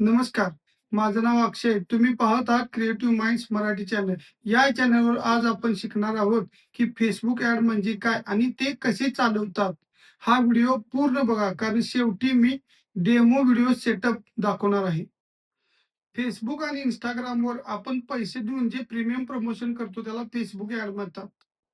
नमस्कार. माझं नाव अक्षय. तुम्ही पाहत आहात क्रिएटिव्ह माइंड्स मराठी चॅनल या चॅनलवर आज आपण शिकणार आहोत की फेसबुक ऍड म्हणजे काय आणि ते कसे चालवतात. हा व्हिडिओ पूर्ण बघा कारण शेवटी मी डेमो व्हिडिओ सेटअप दाखवणार आहे. फेसबुक आणि इंस्टाग्रामवर आपण पैसे देऊन जे प्रीमियम प्रमोशन करतो त्याला फेसबुक ऍड म्हणतात.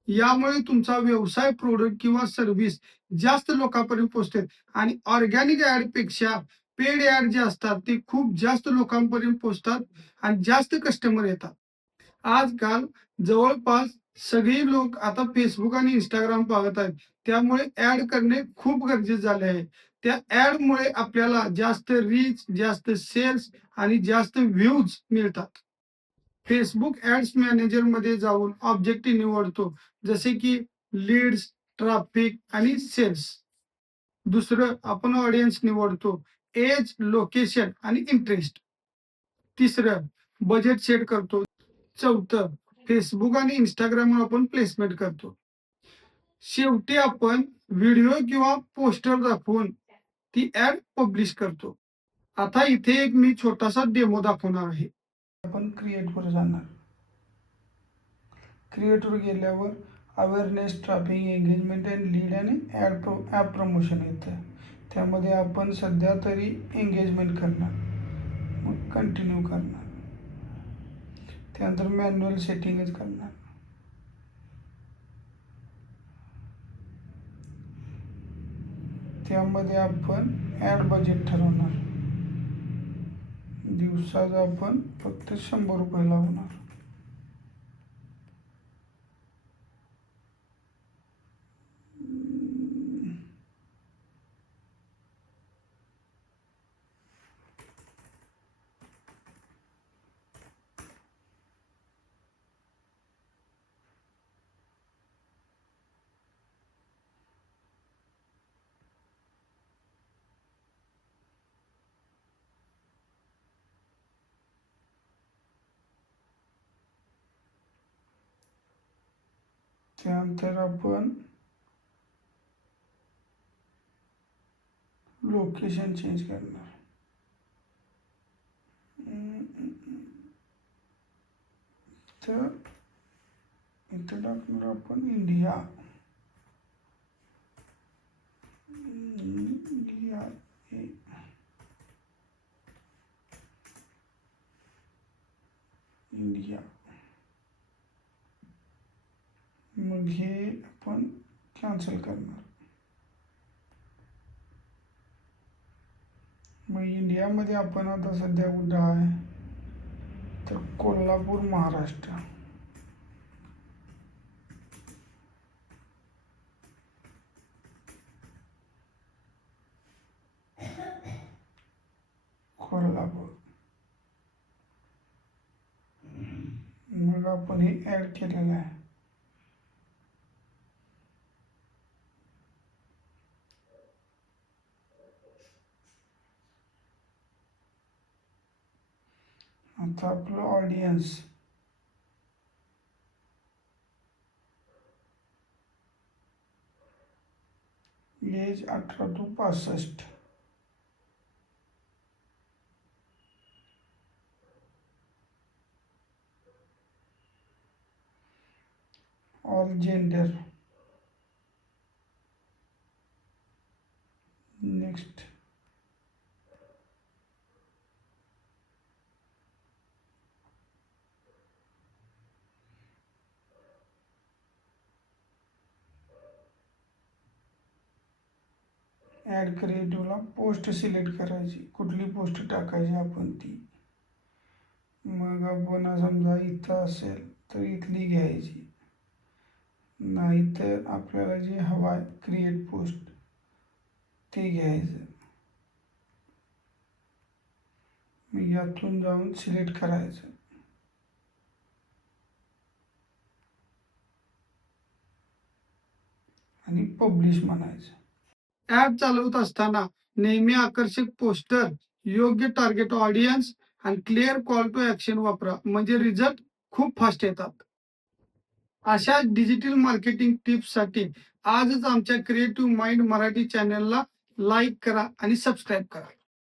यामुळे तुमचा व्यवसाय प्रोडक्ट किंवा सर्व्हिस जास्त लोकांपर्यंत पोहोचते आणि ऑर्गॅनिक ऍडपेक्षा पेड ऍड जे असतात ते खूप जास्त लोकांपर्यंत पोहोचतात आणि जास्त कस्टमर येतात. आजकाल जवळपास सगळे लोक आता फेसबुक आणि इंस्टाग्राम पाहत आहेत. त्यामुळे ऍड करणे खूप गरजेचे झाले आहे. त्या ऍडमुळे आपल्याला जास्त रीच जास्त सेल्स आणि जास्त व्ह्यूज मिळतात. फेसबुक ऍड्स मॅनेजरमध्ये जाऊन ऑब्जेक्टिव्ह निवडतो. जसे की लीड्स ट्रॅफिक आणि सेल्स दुसरं आपण ऑडियन्स निवडतो. एज लोकेशन आणि इंटरेस्ट तिसरं बजेट सेट करतो. चौथं फेसबुक आणि इंस्टाग्रामवर आपण प्लेसमेंट करतो. शेवटी आपण व्हिडिओ किंवा पोस्टर दाखवून ती ऍड पब्लिश करतो. आता इथे एक मी छोटासा डेमो दाखवणार आहे. आपण क्रिएटवर जाणार. क्रिएटवर गेल्यावर awareness traffic engagement and lead आणि ॲड प्रो ॲप प्रमोशन येतं. त्यामध्ये आपण सध्या तरी एंगेजमेंट करणार. मग कंटिन्यू करणार. त्यानंतर मॅन्युअल सेटिंगच करणार. त्यामध्ये आपण ॲड बजेट ठरवणार. दिवसाचा आपण फक्त शंभर रुपये लावणार. त्यानंतर आपण लोकेशन चेंज करणार तर इथं टाकणार आपण इंडिया इंडिया हे इंडिया मग हे आपण कॅन्सल करणार. मग इंडियामध्ये आपण आता सध्या कुठं आहे? तर कोल्हापूर महाराष्ट्र. कोल्हापूर. मग आपण हे ॲड केलेलं आहे. आता आपलं ऑडियन्स एज अठरा टू पासष्ट. ऑल जेंडर नेक्स्ट ॲड क्रिएटिव्हला पोस्ट सिलेक्ट करायची. कुठली पोस्ट टाकायची आपण ती. मग आपण समजा इथं असेल तर इथली घ्यायची. नाही तर आपल्याला जे हवा आहे क्रिएट पोस्ट ते घ्यायचं. मग यातून जाऊन सिलेक्ट करायचं. आणि पब्लिश म्हणायचं. ऍप चालवत असताना नेहमी आकर्षक पोस्टर योग्य टार्गेट ऑडियन्स आणि क्लिअर कॉल टू ऍक्शन वापरा. म्हणजे रिझल्ट खूप फास्ट येतात. अशा डिजिटल मार्केटिंग टिप्ससाठी आजच आमच्या क्रिएटिव्ह माइंड मराठी चॅनलला लाईक करा आणि सबस्क्राईब करा.